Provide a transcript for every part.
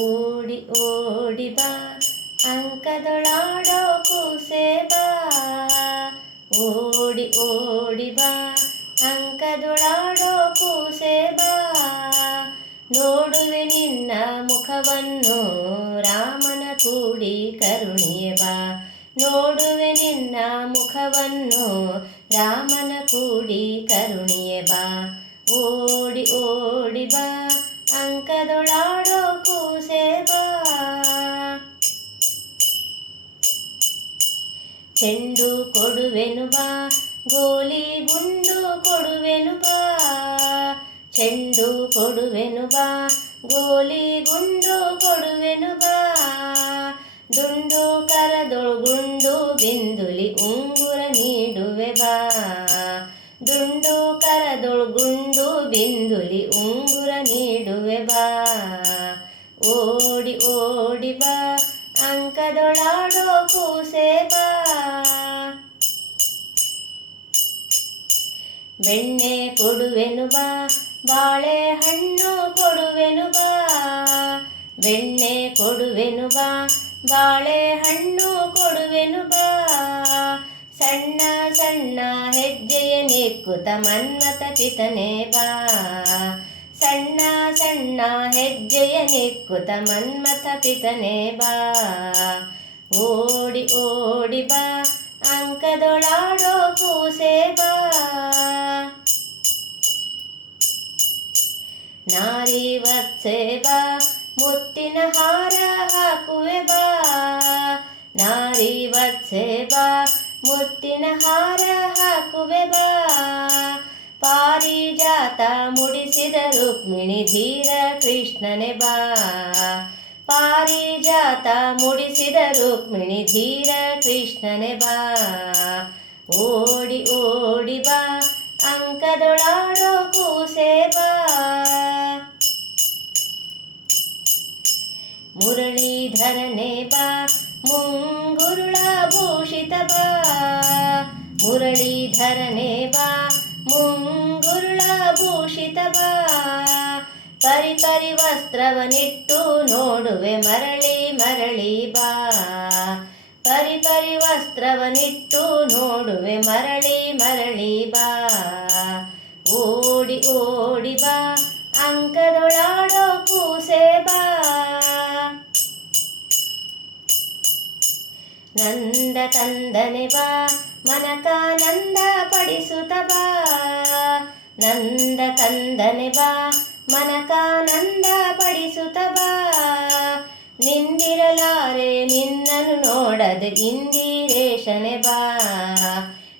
ಓಡಿ ಓಡಿ ಬಾ ಅಂಕದೊಳಾಡೋ ಕೂಸೆ ಬಾ ಓಡಿ ಓಡಿ ಬಾ ಅಂಕದೊಳಾಡೋ ಕೂಸೆ ಬಾ ನೋಡುವೆ ನಿನ್ನ ಮುಖವನ್ನು ರಾಮನ ಕೂಡಿ ಕರುಣಿಯ ಬಾ ನೋಡುವೆ ನಿನ್ನ ಮುಖವನ್ನು ರಾಮನ ಕೂಡಿ ಕರುಣಿಯ ಚೆಂಡು ಕೊಡುವೆನು ಬಾ ಗೋಲಿ ಗುಂಡು ಕೊಡುವೆನು ಬಾ ಚೆಂಡು ಕೊಡುವೆನು ಬಾ ಗೋಲಿ ಗುಂಡು ಕೊಡುವೆನು ಬಾ ದುಂಡು ಕರದೊಳಗುಂಡು ಬಿಂದುಲಿ ಉಂಗುರ ನೀಡುವೆ ಬಾ ದುಂಡು ಕರದೊಳಗುಂಡು ಬಿಂದುಲಿ ಉಂಗುರ ನೀಡುವೆ ಅಂಕದೊಳಾಡೋ ಕೂಸೆ ಬಾ ಬೆಣ್ಣೆ ಕೊಡುವೆನು ಬಾ ಬಾಳೆಹಣ್ಣು ಕೊಡುವೆನು ಬಾ ಬೆಣ್ಣೆ ಕೊಡುವೆನು ಬಾ ಬಾಳೆಹಣ್ಣು ಕೊಡುವೆನು ಬಾ ಸಣ್ಣ ಸಣ್ಣ ಹೆಜ್ಜೆಯ ನೆಕ್ಕುತ ಮನ್ಮತ ಪಿತನೆ ಬಾ ಸಣ್ಣ ಸಣ್ಣ ಹೆಜ್ಜೆಯ ನೆಕ್ಕುತ ಮನ್ಮಥ ಪಿತನೆ ಬಾ ಓಡಿ ಓಡಿ ಬಾ ಅಂಕದೊಳಾಡೋ ಕೂಸೆ ಬಾ ನಾರಿ ವತ್ಸೆ ಬಾ ಮುತ್ತಿನ ಹಾರ ಹಾಕುವೆ ಬಾ ನಾರಿ ವತ್ಸೆ ಬಾ ಮುತ್ತಿನ ಹಾರ ಹಾಕುವೆ ಬಾ ಪಾರಿಜಾತ ಮುಡಿಸಿದ ರುಕ್ಮಿಣಿ ಧೀರ ಕೃಷ್ಣನೆ ಬಾ. ಪಾರಿಜಾತ ಮುಡಿಸಿದ ರುಕ್ಮಿಣಿ ಧೀರ ಕೃಷ್ಣನೆ ಬಾ. ಓಡಿ ಓಡಿ ಬಾ, ಅಂಕದೊಳಾಡೋ ಕೂಸೆ ಬಾ. ಮುರಳೀಧರನೆ ಬಾ, ಮುಂಗುರುಳ ಭೂಷಿತ ಬಾ. ಮುರಳೀಧರನೆ ಬಾ, ಮುಂಗುರುಳ ಭೂಷಿತ ಬಾ. ಪರಿ ಪರಿ ವಸ್ತ್ರವನಿಟ್ಟು ನೋಡುವೆ ಮರಳಿ ಮರಳಿ ಬಾ. ಪರಿ ಪರಿ ವಸ್ತ್ರವನಿಟ್ಟು ನೋಡುವೆ ಮರಳಿ ಮರಳಿ ಬಾ. ಓಡಿ ಓಡಿ ಬಾ, ಅಂಕದೊಳಾಡೋ ಕೂಸೆ ಬಾ. ನಂದ ತಂದನೆ ಬಾ, ಮನಕಾನಂದ ಪಡಿಸುತ್ತ ಬಾ. ನಂದ ಕಂದನೆ ಬಾ, ಮನಕಾನಂದ ಪಡಿಸುತ್ತ ಬಾ. ನಿಂದಿರಲಾರೆ ನಿನ್ನನು ನೋಡದೆ ಇಂದಿರೇಶನೆ ಬಾ.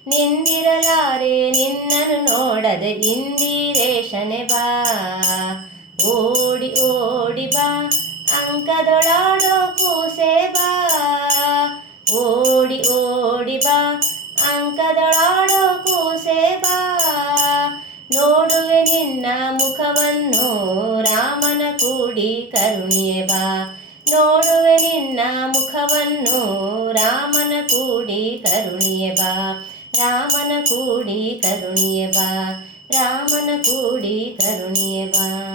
ನಿಂದಿರಲಾರೆ ನಿನ್ನನು ನೋಡದೆ ಇಂದಿರೇಶನೆ ಬಾ. ಓಡಿ ಓಡಿ ಬಾ ಅಂಕದೊಳಾಡೋ ಕರುಣಿಯೆ ಬಾ. ನೋಡುವೆ ನಿನ್ನ ಮುಖವನ್ನು, ರಾಮನ ಕೂಡಿ ಕರುಣಿಯೇ ಬಾ. ರಾಮನ ಕೂಡಿ ಕರುಣಿಯೇ ಬಾ. ರಾಮನ ಕೂಡಿ ಕರುಣಿಯೇ ಬಾ.